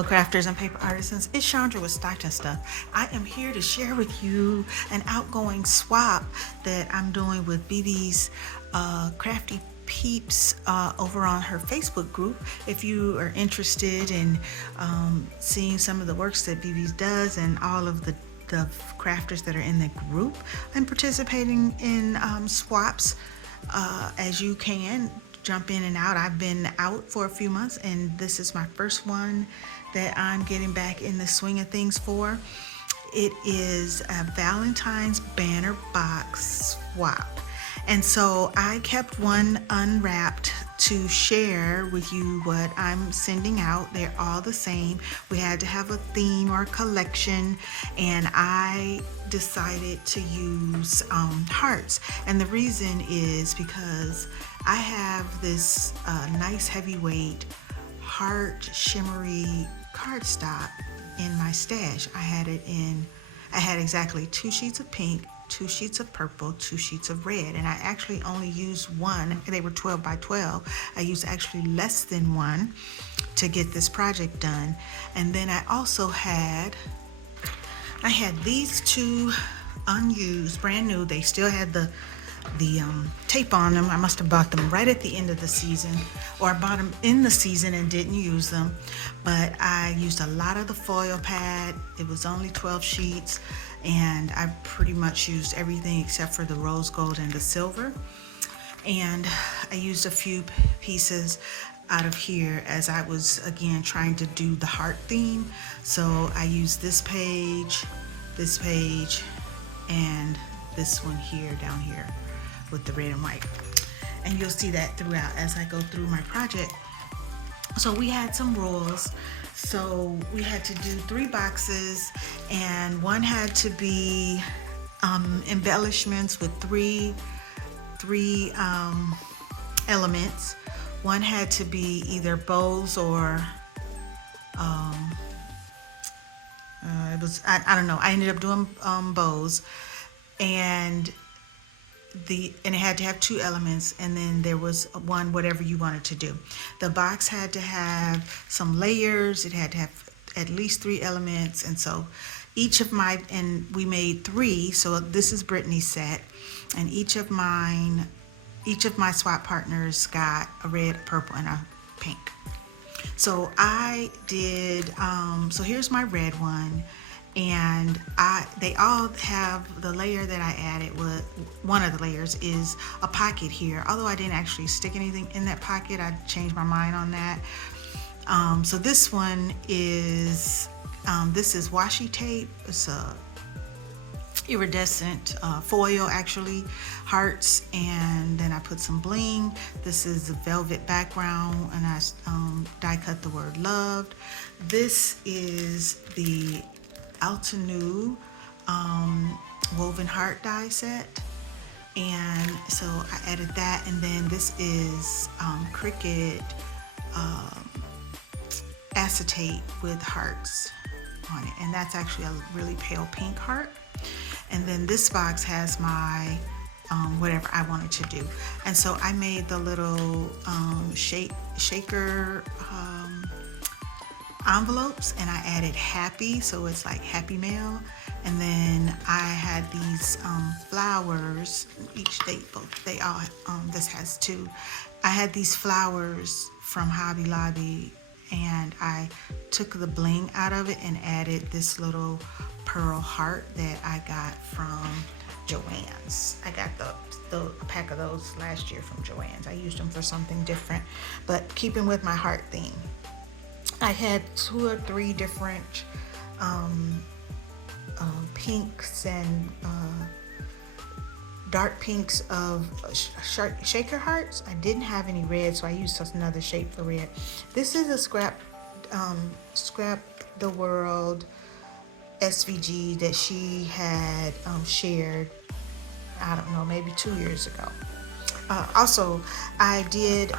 fellow crafters and paper artisans, it's Chandra with Stockton Stuff. I am here to share with you an outgoing swap that I'm doing with BB's Krafty Peeps over on her Facebook group. If you are interested in seeing some of the works that BB does and all of the crafters that are in the group, I'm participating in swaps as you can jump in and out. I've been out for a few months, and this is my first one that I'm getting back in the swing of things for. It is a Valentine's banner box swap. And so I kept one unwrapped to share with you what I'm sending out. They're all the same. We had to have a theme or a collection, and I decided to use hearts. And the reason is because I have this nice heavyweight heart shimmery cardstock in my stash. I had exactly 2 sheets of pink, 2 sheets of purple, 2 sheets of red, and I actually only used one. They were 12 by 12. I used actually less than one to get this project done. And then I also had these 2 unused, brand new. They still had the tape on them. I must have bought them right at the end of the season, or I bought them in the season and didn't use them. But I used a lot of the foil pad. It was only 12 sheets, and I pretty much used everything except for the rose gold and the silver. And I used a few pieces out of here as I was again trying to do the heart theme. So I used this page, and this one here down here with the red and white. And you'll see that throughout as I go through my project. So we had some rules. So we had to do 3 boxes, and one had to be embellishments with three elements. One had to be either bows or I don't know. I ended up doing bows, and it had to have 2 elements, and then there was one whatever you wanted to do. The box had to have some layers. It had to have at least 3 elements, and so we made 3. So this is Brittany's set, and each of my swap partners got a red, a purple, and a pink. So I did. So here's my red one. And they all have the layer that I added. One of the layers is a pocket here. Although I didn't actually stick anything in that pocket, I changed my mind on that. So this one is washi tape. It's a iridescent foil, actually, hearts, and then I put some bling. This is a velvet background, and I die cut the word loved. This is the Altenew woven heart die set, and so I added that. And then this is Cricut acetate with hearts on it, and that's actually a really pale pink heart. And then this box has my whatever I wanted to do, and so I made the little shaker envelopes, and I added happy, so it's like happy mail. And then I had these flowers. They all this has 2. I had these flowers from Hobby Lobby, and I took the bling out of it and added this little pearl heart that I got from Joann's. I got the pack of those last year from Joann's. I used them for something different, but keeping with my heart theme. I had 2 or 3 different pinks and dark pinks of shaker hearts. I didn't have any red, so I used another shape for red. This is a Scrap the World SVG that she had shared, I don't know, maybe 2 years ago. Also, I did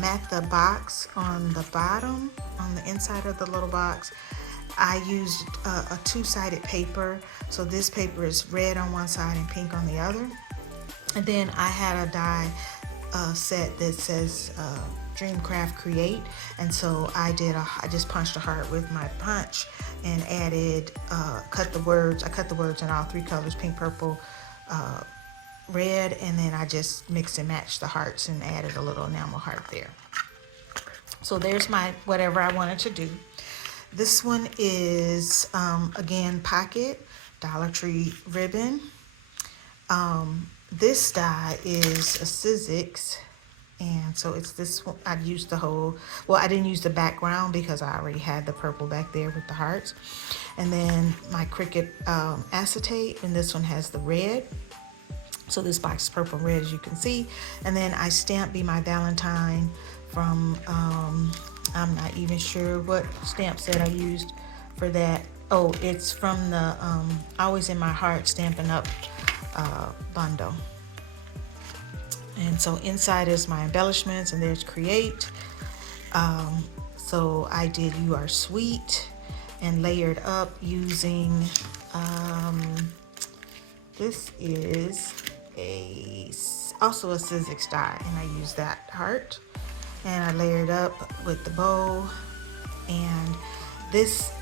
mat the box on the bottom, on the inside of the little box. I used a 2-sided paper. So this paper is red on one side and pink on the other. And then I had a die set that says Dream Craft Create, and so I just punched a heart with my punch and added cut the words. I cut the words in all three colors: pink, purple, red, and then I just mixed and matched the hearts and added a little enamel heart there. So there's my whatever I wanted to do. This one is again pocket Dollar Tree ribbon. This die is a Sizzix, and so it's this one. I used the whole, well, I didn't use the background because I already had the purple back there with the hearts. And then my Cricut acetate, and this one has the red. So this box is purple and red, as you can see. And then I stamped Be My Valentine from, I'm not even sure what stamp set I used for that. Oh, it's from the Always in My Heart Stampin' Up bundle. And so inside is my embellishments, and there's Create. So I did You Are Sweet and layered up using this is also a Sizzix die, and I used that heart, and I layered up with the bow. And this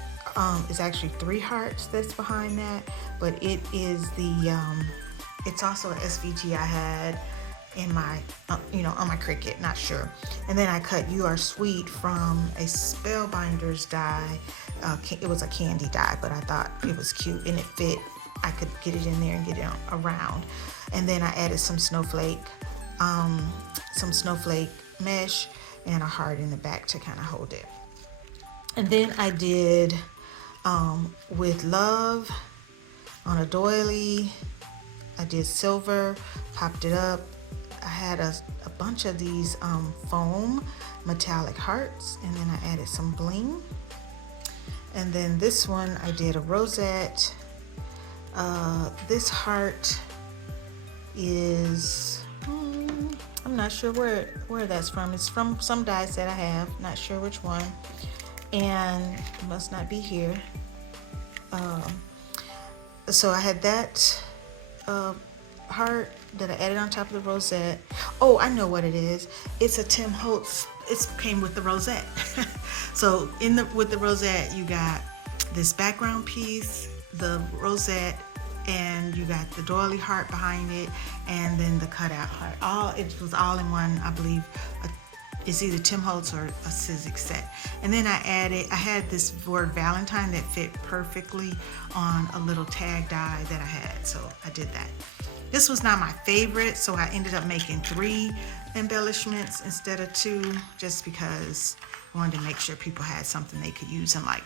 is actually 3 hearts that's behind that, but it is the it's also an SVG I had in my on my Cricut, not sure. And then I cut You Are Sweet from a Spellbinders die. It was a candy die, but I thought it was cute and it fit. I could get it in there and get it around. And then I added some snowflake mesh and a heart in the back to kind of hold it. And then I did With Love on a doily. I did silver, popped it up. I had a bunch of these foam metallic hearts, and then I added some bling. And then this one I did a rosette. This heart is I'm not sure where that's from. It's from some die set I have, not sure which one, and it must not be here. So I had that heart that I added on top of the rosette. Oh, I know what it is. It's a Tim Holtz. It came with the rosette. So with the rosette, you got this background piece, the rosette, and you got the doily heart behind it, and then the cutout heart. It was all in one, I believe. It's either Tim Holtz or a Sizzix set. And then I had this word Valentine that fit perfectly on a little tag die that I had, so I did that. This was not my favorite, so I ended up making 3 embellishments instead of 2, just because I wanted to make sure people had something they could use and like.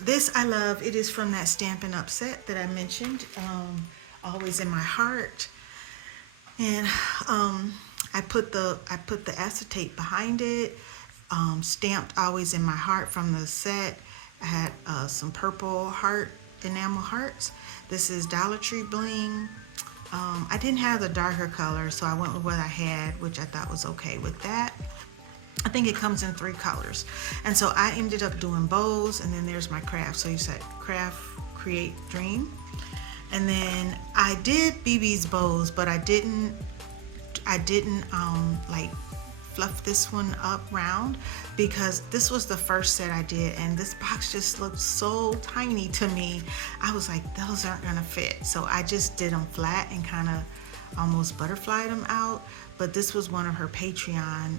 This I love. It is from that Stampin' Up set that I mentioned, Always in My Heart. And I put the acetate behind it, stamped Always in My Heart from the set. I had some purple heart enamel hearts. This is Dollar Tree bling. I didn't have the darker color, so I went with what I had, which I thought was okay with that. I think it comes in 3 colors. And so I ended up doing bows, and then there's my craft. So you said Craft, Create, Dream. And then I did BB's bows, but I didn't like fluff this one up round, because this was the first set I did, and this box just looked so tiny to me. I was like, those aren't gonna fit. So I just did them flat and kind of almost butterflied them out. But this was one of her Patreon,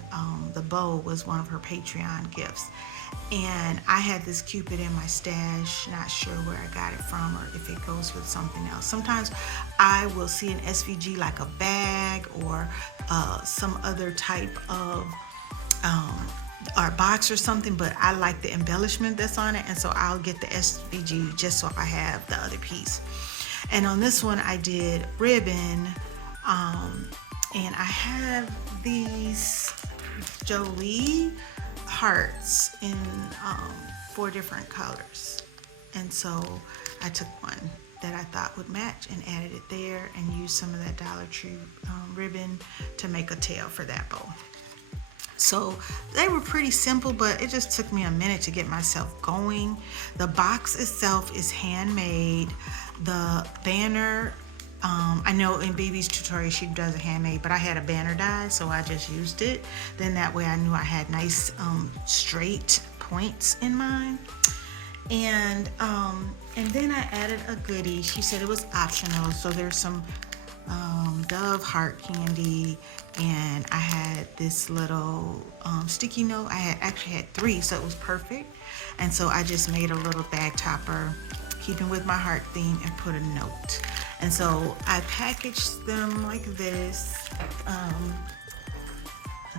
the bow was one of her Patreon gifts. And I had this Cupid in my stash, not sure where I got it from or if it goes with something else. Sometimes I will see an SVG like a bag or some other type of or box or something, but I like the embellishment that's on it, and so I'll get the SVG just so I have the other piece. And on this one I did ribbon, and I have these Jolie hearts in 4 different colors, and so I took one that I thought would match and added it there, and used some of that Dollar Tree ribbon to make a tail for that bow. So they were pretty simple, but it just took me a minute to get myself going. The box itself is handmade. The banner I know in Baby's tutorial she does a handmade, but I had a banner die, so I just used it. Then that way I knew I had nice straight points in mine. And then I added a goodie. She said it was optional, so there's some Dove heart candy, and I had this little sticky note. Actually had 3, so it was perfect. And so I just made a little bag topper, keeping with my heart theme, and put a note. And so I packaged them like this. Let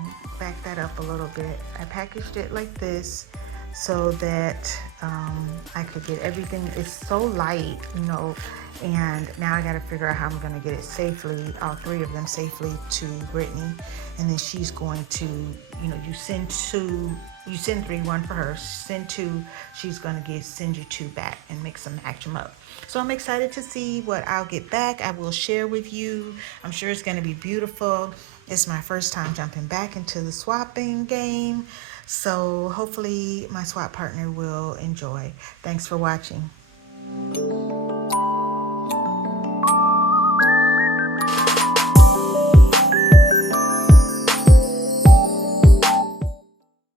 me back that up a little bit. I packaged it like this so that I could get everything. It's so light, you know, and now I got to figure out how I'm going to get it safely, all 3 of them safely, to Brittany. And then she's going to, you know, you send 3, 1 for her, send 2, she's going to send you 2 back and mix them, match them up. So I'm excited to see what I'll get back. I will share with you. I'm sure it's going to be beautiful. It's my first time jumping back into the swapping game, so hopefully my swap partner will enjoy. Thanks for watching.